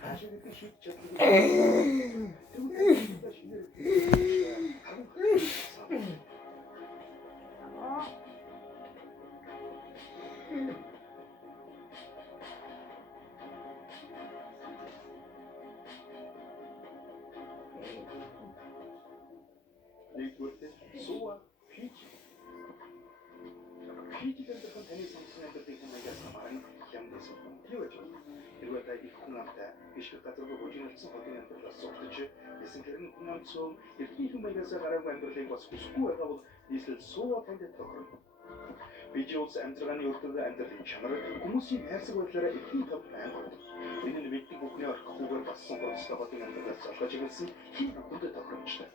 Хаашаа шийдэж чаддаг. Тэгвэл шинээр нэгдүгээр сууа хийж хийдэлдэн таны сонсон амьдралын хэмжээс хамаарна юм дэсэн. Юу гэж байна? Хэрвээ та их хүн амтай биш газаргүй бужигнэлсэн хотын амьдралаас зогтож эсэн хэрэг хүн амцсан эртний хэмжээс гараагүй амьдралыг бас хүсэхгүй байгаа бол нийслэл сууа танд тохирно. Бид улс амьдралын өртөг амьдралын чанар хүмүүсийн хайрцаг байдлаараа эдгээр топ байна. Энэ нь бидний бүхний орхихгүйгээр бассан гоцтой хотын амьдралаас залгаж ирсэн хин хүндэт тохиромжтой.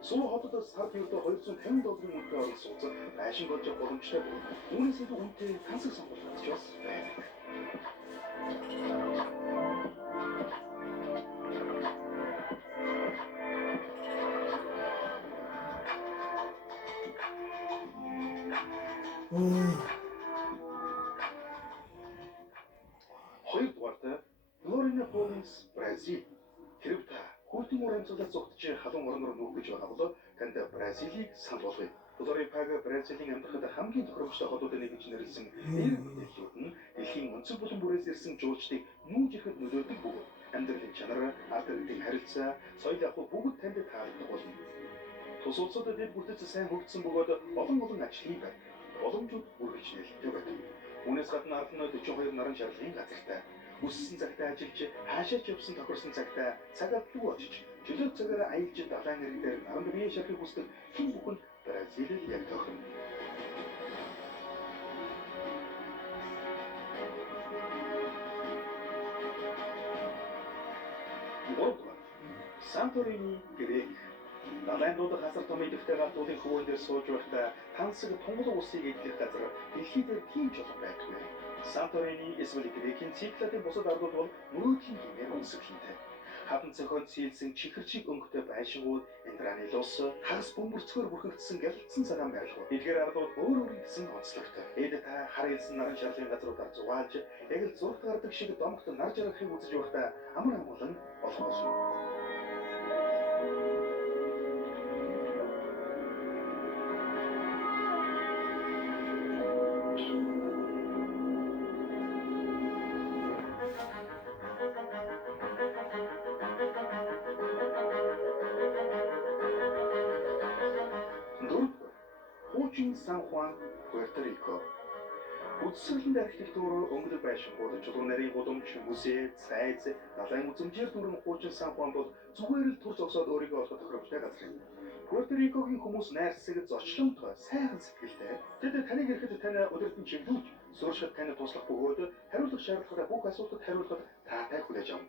Суу хотод сар ердөө $250 мөнгөтэй орон сууцад байшин болж боломжтой байна. Үүнээс илүү үнэтэй тансаг сонголт ч бас байна. Хоёрдугаарт Florianópolis, Бразил. Хэрв та Хүүтэн урамцуулаад зогтож халуун орноор нүүгэж байгаа бол танд Бразилийг санал болгоё. Florianópolis Бразилийн амьдрахад хамгийн тохиромжтой хотуудын нэг гэж нэрлсэн эерэг мэдээллүүд нь дэлхийн өнцөг булан бүрээс ирсэн жуулчдыг нүүж ирэхэд нөлөөлдөг бөгөөд амьдралын чанар, ард иргэдийн харилцаа, соёл авах бүгд танд таалагдах болно. Тус улсуудад дэд бүтэц сайн хөгжсөн бөгөөд олон ажлын байр, боломжууд үргэлж нээлттэй байдаг. Үүнээс гадна ард нь 42 наран шарлагын газартай. Үссэн цагтаа ажиллаж, хаашаач явсан тохирсон цагтаа цагаат лүү очиж, чөлөөт цагаараа аялж далайн иргэнээр наран бие шахахыг хүсдэг хэн бүхэнд Бразилийг яг тохирно. Санторини, Грек. Далайн дуудах хасар том идэвхтэй галтуудын хөвөн дээр сууж байхдаа тансаг тунгалаг усыг эдлэх газар дэлхий дээр тийм ч олон байдаггүй. Санторини эсвэл Грекийн Цикладын бусад ардууд бол мөрөөдлийн хэмээр өнсөглөнтэй. Хадан цохион цэйлсэн чихэр чиг өнгөтэй байшингууд, Эндранилус, хагас бөмбөрцгөөр бүрхэгдсэн гялцсан цагаан байрлал. Эдгээр ардууд өөр гэсэн онцлогтой. Эд та хар хэлсэн наран шарлагын газруудаар зугаалж, яг л зургт гардаг шиг домогт нар жаргахыг үзэж байхдаа амар амгалан олгосон. Сан Хуан, Пуэрто Рико. Үдсэрлэнд архитектур, өнгөлөг байшингууд, чулуун нарийн гудамж, музей, цайз, далайн үзмжээр дүрэн хуучин Сан Хуан бол зүгээр л тур зогсоод өөрийгөө олоход тохиромжтой газар юм. Пуэрто Рикогийн хүмүүс найрсаг, зочломтой, сайхан сэтгэлтэй. Тэд таныг ирэхэд тань өдөртөн чиглүүлж, сууршихад тань туслах бөгөөд хариулах шаардлагатай бүх асуултад хариулахад таатай хүлээж авна.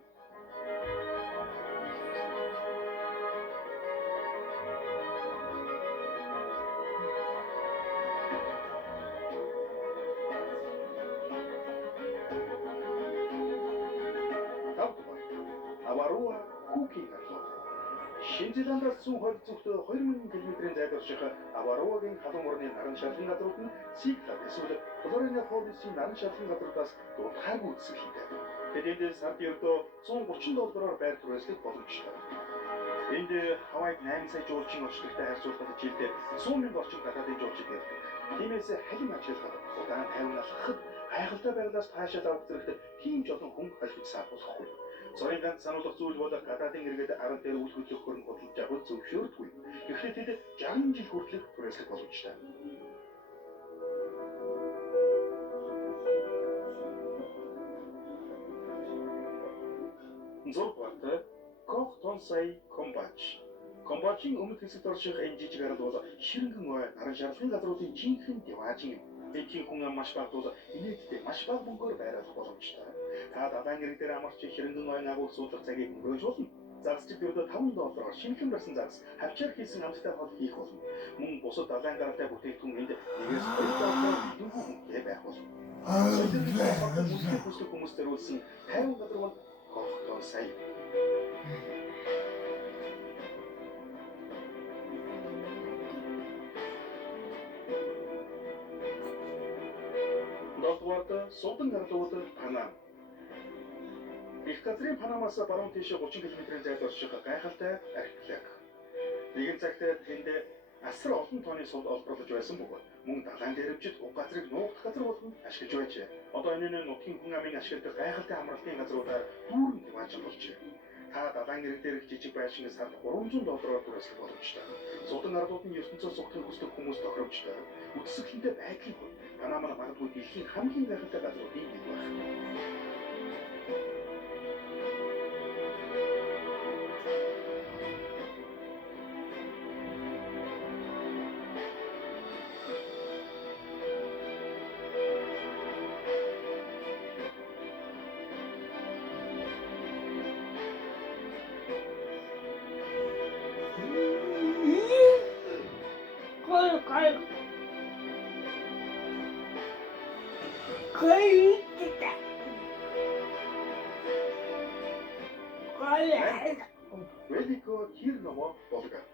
Аваруа Хүүкийн арлууд. Шинзиландаас 120 зүгт 2000 км-ийн зайд орших Аваруагийн халуун орны наран шарлагын газрууд нь Циклад эсвэл Florianópolis-ийн наран шарлагын газруудаас дутхайгүй үзэсгэлэнтэй. Тэдэнд сард ердөө $130 байр түрээслэх боломжтой. Энд Хавайд 8 сая жуулчин очдогтой харьцуулахад жилдээ 100,000 орчим гадаадын жуулчид ирдэг. Тиймээс халин ажиллахад удаан тайван алхахад гайхалтай байгалаас таашаал авах зэрэгт тийм ч олон хүн холбож саахгүй. Зорын ганц сануулгах зүйл бол гадаадын иргэд аран дээр үйл хөдлөх хөрөнгө худалдаж авах зөвшөөрдөггүй. Гэхдээ тэд 60 жил хүртэлх түрээслэх боломжтой. Зургаарт Кох Тонсай Комбач. Комбачийн өмнөд хэсэгт орших энэ жижиг арал бол ширэнгэн ой наран шарлагын газруудын жинхэнэ диваажин юм. Эдгээр хүн ам маш бага бол инээдтэй маш бага мөнгөөр байрлах боломжтой. Та далайн иргэн дээр амарч ширэнгэн ой агуулж суудлах цагийг өнгөрөөж болно. Загасчид ердөө $5 шинхэн барьсан загас хавчаар хийсэн амттай хол хийх болно. Мөн бусад далайн гаралтай бүтээгдэхүүн энд $2 илүү хүнтэй байх болно. Соёлын хүмүүс төрүүлсэн 50 газар бол Кох Тонсай. Долдугаарт Судан арлууд Панам. Их газрын Панамаас баруун тийш 30 км-ийн зайд орших гайхалтай архипелаг. Нэгэн цагт тэнд асар олон тооны сул олборлож байсан бөгөөд мөн далайн дээрвчид уг газрыг нуугдах газар болгон ашиглаж байжээ. Одоо энэ нутгийн хүн амын ашигладаг гайхалтай амралтын газруудаар дүүрэн хэмаажин болжээ. Та далайн ирэг дээрх жижиг байшин сард $300 түрээслэх боломжтой. Судан ардууд нь ертөнцөөс зугахыг хүсдэг хүмүүс тохиромжтой. Үтсгэлэнтэй байдлын хувьд Панама магадгүй дэлхийн хамгийн гайхалтай газруудын нэг байх. Велико Кирново Волга.